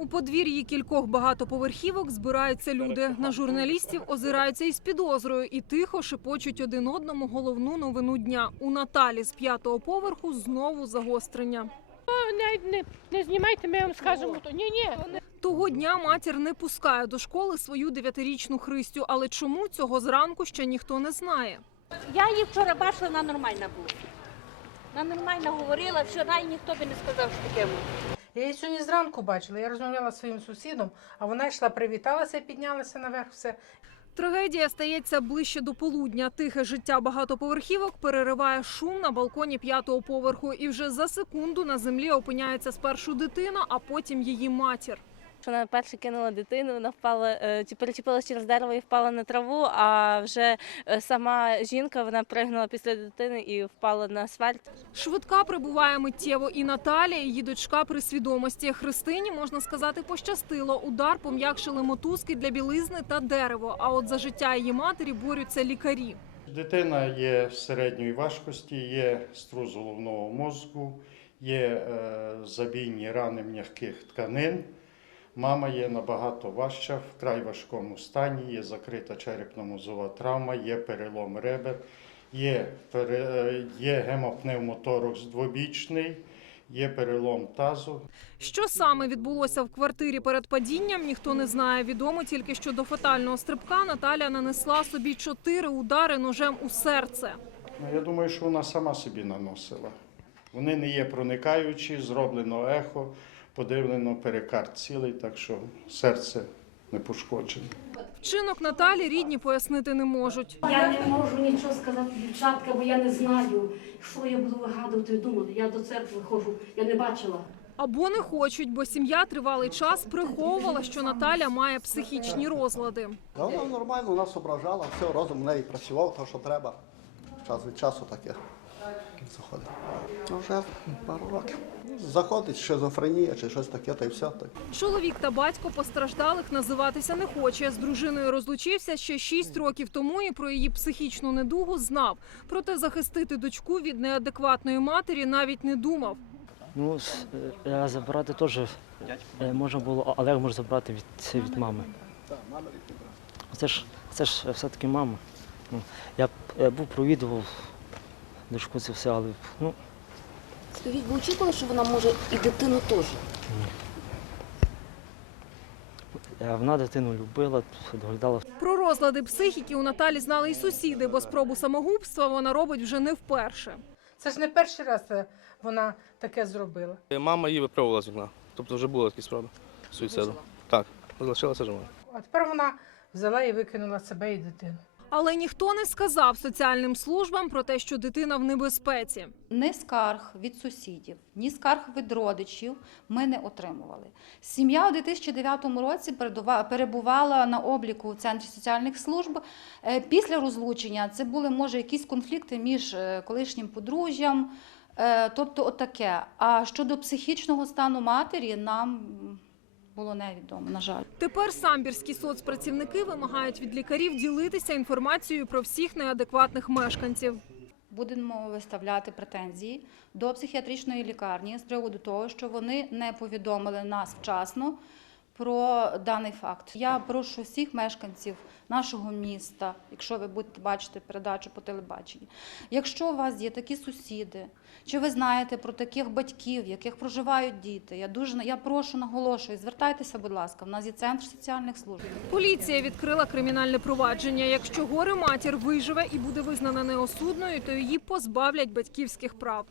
У подвір'ї кількох багатоповерхівок збираються люди. На журналістів озираються із підозрою і тихо шепочуть один одному головну новину дня. У Наталі з п'ятого поверху знову загострення. Не, не, не знімайте, ми вам скажемо. То. Ні, ні. Того дня матір не пускає до школи свою дев'ятирічну Христю, але чому цього зранку ще ніхто не знає. Я її вчора бачила, вона нормальна була. Вона нормально говорила, вчора і ніхто би не сказав, що таке. було. Я її сьогодні зранку бачила. Я розмовляла з своїм сусідом, а вона йшла, привіталася, піднялася наверх. Все. Трагедія стається ближче до полудня. Тихе життя багатоповерхівок перериває шум на балконі п'ятого поверху, і вже за секунду на землі опиняється спершу дитина, а потім її матір. Що Вона перше кинула дитину, вона впала, е, чи перечепилася через дерево і впала на траву. А вже е, сама жінка вона пригнула після дитини і впала на асфальт. Швидка прибуває миттєво і Наталія, її дочка при свідомості. Христині можна сказати пощастило. Удар пом'якшили мотузки для білизни та дерево. А от за життя її матері борються лікарі. Дитина є середньої важкості, є струс головного мозку, є е, забійні рани м'яких тканин. Мама є набагато важча, в вкрай важкому стані, є закрита черепно-мозова травма, є перелом ребер, є, пере, е, є гемопневмоторакс двобічний, є перелом тазу. Що саме відбулося в квартирі перед падінням, ніхто не знає. Відомо тільки, що до фатального стрибка Наталя нанесла собі чотири удари ножем у серце. Ну, я думаю, що вона сама собі наносила. Вони не є проникаючі, зроблено ехо, подивлено перикард цілий, так що серце не пошкоджене. Вчинок Наталі рідні пояснити не можуть. Я не можу нічого сказати, дівчатка, бо я не знаю, що я буду вигадувати і думати. Я до церкви ходжу, я не бачила. Або не хочуть, бо сім'я тривалий час приховувала, що Наталя має психічні розлади. Та вона нормально нас ображала, все, розум в неї працював, то що треба. Час від часу таке заходить. Вже пару років. Заходить шизофренія чи щось таке, та й все. Так. Чоловік та батько постраждалих називатися не хоче. З дружиною розлучився ще шість років тому і про її психічну недугу знав. Проте захистити дочку від неадекватної матері навіть не думав. Ну, с- е, забирати теж е, можна було, але може забрати від, від мами. Це ж, це ж все-таки мама. Ну, я б е, був провідував дочку це все, але ну, Скажіть, ви очікували, що вона може і дитину теж? е, вона дитину любила, доглядала. Про розлади психіки у Наталі знали й сусіди, бо спробу самогубства вона робить вже не вперше. Це ж не перший раз е, вона таке зробила. Мама її випробувала з вікна. Тобто вже були такі спроби суїциду. Так, залишилася жива. А тепер вона взяла і викинула себе і дитину. Але ніхто не сказав соціальним службам про те, що дитина в небезпеці. Ні скарг від сусідів, ні скарг від родичів ми не отримували. Сім'я у 2009 році перебувала на обліку у центрі соціальних служб. Е, Після розлучення це були може якісь конфлікти між е, колишнім подружжям, е, тобто отаке. А щодо психічного стану матері, нам було невідомо, на жаль. Тепер самбірські соцпрацівники вимагають від лікарів ділитися інформацією про всіх неадекватних мешканців. Будемо виставляти претензії до психіатричної лікарні з приводу того, що вони не повідомили нас вчасно про даний факт. Я прошу всіх мешканців нашого міста, якщо ви будете бачити передачу по телебаченню, якщо у вас є такі сусіди, чи ви знаєте про таких батьків, яких проживають діти, я дуже я прошу наголошую, звертайтеся, будь ласка. В нас є центр соціальних служб. Поліція відкрила кримінальне провадження. Якщо горе матір виживе і буде визнана неосудною, то її позбавлять батьківських прав.